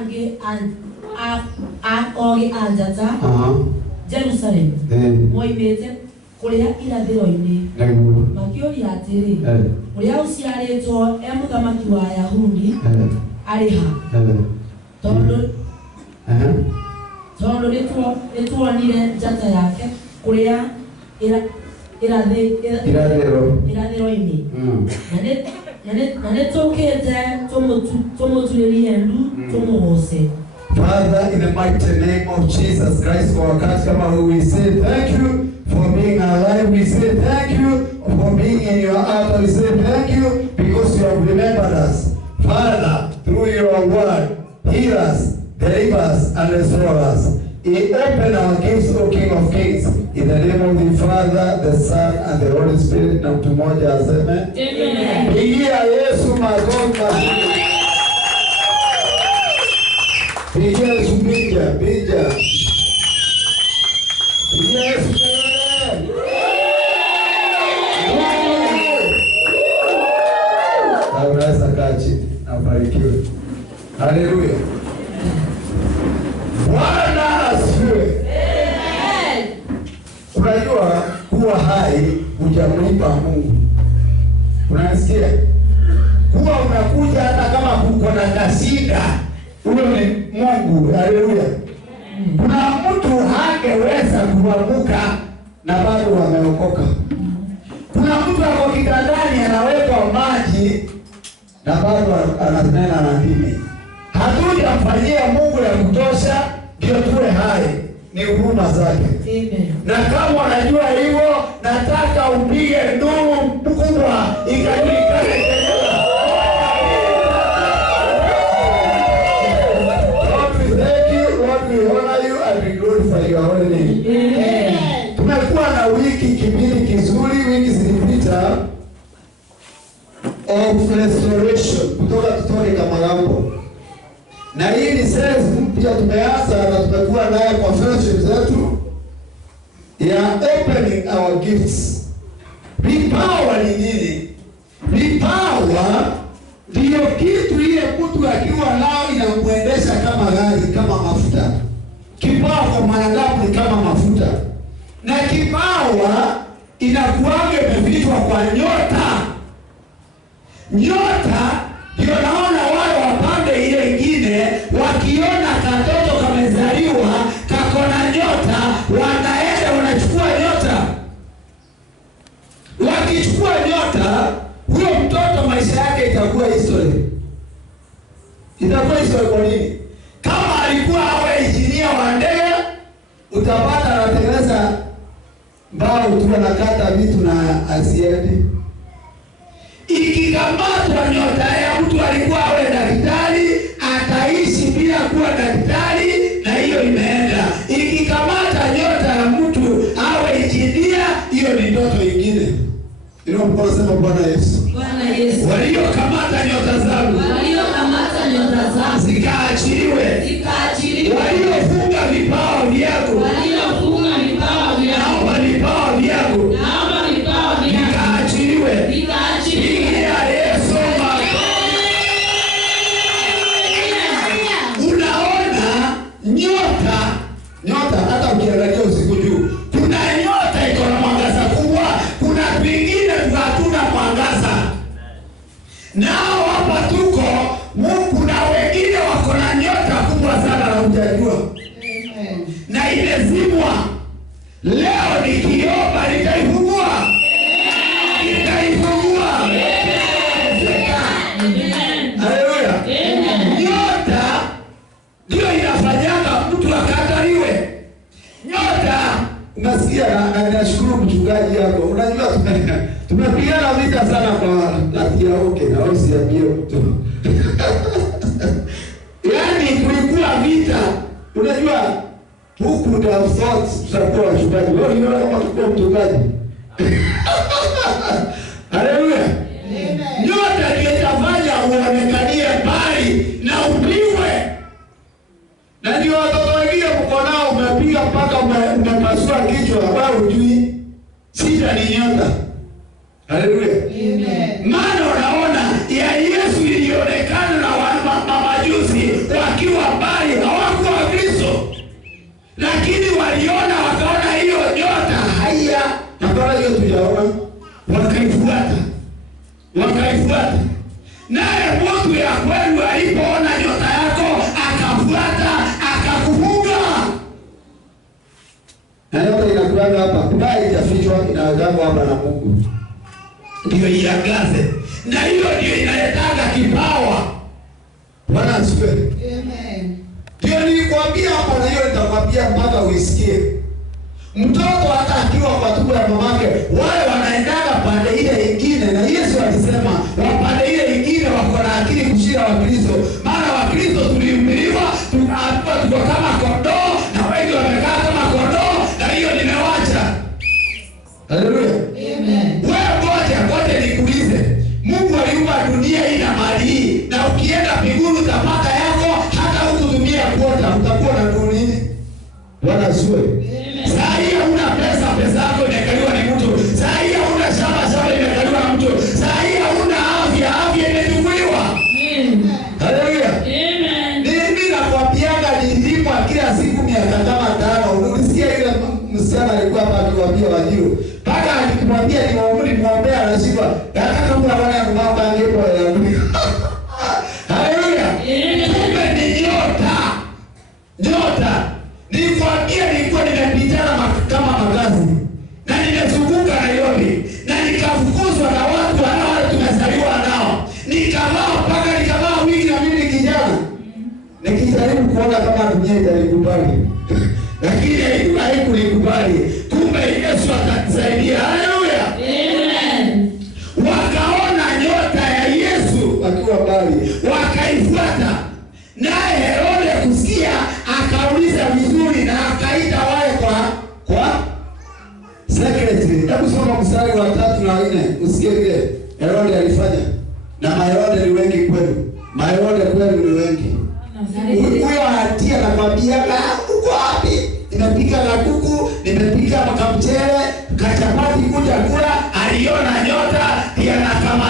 ange oge anjata Jerusalem moimete kuria irathiro-ini makioria atiri uria uciaritwo muthamaki wa Ayahudi ari ha tondu nitwonire njata yake kuria irathiro-ini na nitukite tumutuirie ndu tumuhose. Father, in the mighty name of Jesus Christ, for our customer, we say thank you for being alive. We say thank you for being in your heart. We say thank you because you have remembered us. Father, through your word, heal us, deliver us, and restore us. Open our gifts, O King of Kings, in the name of the Father, the Son, and the Holy Spirit. Now tomorrow, amen. Amen. Pigia Yesu makofi. Pigia Yesu pigia. Pigia Yesu kelele. Unaweza kaa chini na ubarikiwe. Haleluya. Bwana asifiwe. Amen. Unajua kuwa hai hujamlipa Mungu. Unasikia? Kuwa unakuja hata kama kuko na kasida, huyo ni Mungu. Haleluya. Kuna mtu hangeweza kuamuka na bado ameokoka. Kuna mtu ako kitandani anawekwa maji na bado ananena na dini. Hatujamfanyia Mungu ya kutosha ndio tuwe hai, ni huruma zake. Amen. Na kama unajua hivyo, nataka upige nduru mkubwa ikajulikane tena. Lord, we thank you, Lord, we honor you and we glorify your holy name. Amen. Tumekuwa na kipindi kizuri, wiki zilipita of restoration kutoka tutoke kama hapo. Na hii ni series mpya tumeanza na tumekuwa naye kwa fellowship zetu ya opening our gifts. Vipawa ni nini? Vipawa ndio kitu ile mtu akiwa nao inamuendesha kama gari, kama mafuta. Kipawa kwa mwanadamu ni kama mafuta. Na kipawa inakuanga imevitwa kwa nyota. Nyota ndio naona wale wapande ile ingine wakiona katoto kamezaliwa kakona nyota, wanaenda wanachukua nyota. Wakichukua nyota, huyo mtoto maisha yake itakuwa history. Itakuwa history kwa nini? Kama alikuwa awe injinia wa ndege, utapata anatengeneza mbao tu, anakata vitu na asiendi. Ikikamatwa nyota ya mtu alikuwa awe daktari, ataishi bila kuwa daktari, na hiyo imeenda. Ikikamata nyota ya mtu awe injinia, hiyo ni ndoto nyingine. Ndio sema Bwana Yesu. Bwana Yesu. Waliokamata nyota zangu, zikaachiliwe. Waliofunga vipawa vyako, naomba vipawa vyako vikaachiliwe. Unaona nyota hata ukiangalia usiku juu, kuna nyota iko na mwangaza kubwa, kuna vingine hatuna mwangaza. Nao hapa tuko Mungu na wengine wako na nyota kubwa sana na hujajua. Na imezimwa. Leo nikiomba nitaifungua. Haleluya. Nyota ndio inafanyanga mtu akataliwe. Nyota unasikia, na nashukuru mchungaji yako. Unajua tumepigana vita sana kwa latia oke na usiambie mtu. Yaani kulikuwa vita. Unajua huku ndio thoughts tutakuwa wachungaji. Wewe unaona kama tuko mchungaji. Haleluya. Nyota ndio itafanya uonekanie mbali na upigwe. Na ndio watoto wengine mko nao umepiga mpaka umepasua kichwa, wewe hujui. Shida ni nyota. Haleluya. Amen. Maana unaona ya Yesu ilionekana na majusi wakiwa mbali hawakuwa Wakristo, lakini waliona, wakaona hiyo nyota haya, wakaona hiyo tujaona, wakaifuata. Naye mtu ya kweli alipoona nyota yako akafuata, akakufunga. Na nyota inakuanga hapa, kuna itafichwa, inawekwa hapa na Mungu ndio iangaze, na hiyo ndio inaletaga kipawa. Bwana asifiwe. Amen. Ndio nilikwambia hapo, na hiyo nitakwambia mpaka uisikie. Mtoto hata akiwa kwa tumbo ya mamake, wale wanaendaga pande ile nyingine, na Yesu alisema wapande ile nyingine wako na akili kushinda Wakristo. Maana Wakristo tuliumbiliwa, tukaambiwa tuko kama kondoo, na wengi wamekaa kama kondoo, na hiyo nimewacha. Haleluya. Amen. Wewe ngoja nikuulize. Mungu aliumba dunia hii na mali hii, na ukienda mbinguni utapata yako, hata ututumia kuota utakuwa na nini? Bwana asifiwe. Saa hii huna pesa yako imekaliwa ni mtu. Saa hii huna shamba imekaliwa na mtu. Saa hii huna afya imechukuliwa. Haleluya. Amen. Mimi nakwambiaga nilipwa kila siku miaka kama 5. Ulisikia yule msichana alikuwa hapa akiwaambia wajio. Paka alikumwambia ni muombea anashindwa. Hata kama bwana kumwomba angepo ya dunia. Haleluya. Kumbe ni nyota. Nilikwambia nilikuwa nimepitana kama magazi. Na nimezunguka Nairobi. Na nikafukuzwa na watu wale tumezaliwa nao. Nikavaa wiki na mimi kijana. Nikijaribu kuona kama dunia itanikubali. Lakini haikunikubali. Kumbe Yesu akatusaidia. Haleluya. Amen. Wakaona nyota ya Yesu wakiwa mbali, wakaifuata. Naye Herode kusikia akauliza vizuri, na akaita wale kwa secretary. Hebu soma mstari wa 3 na 4. Usikie vile Herode alifanya. Na Herode ni wengi kwenu. Herode kwenu ni wengi. Huyo hatia na kwambia uko wapi? Nimepika na kuku, nimepika makamchele, kachapati kuja kula, aliona nyota, pia na kama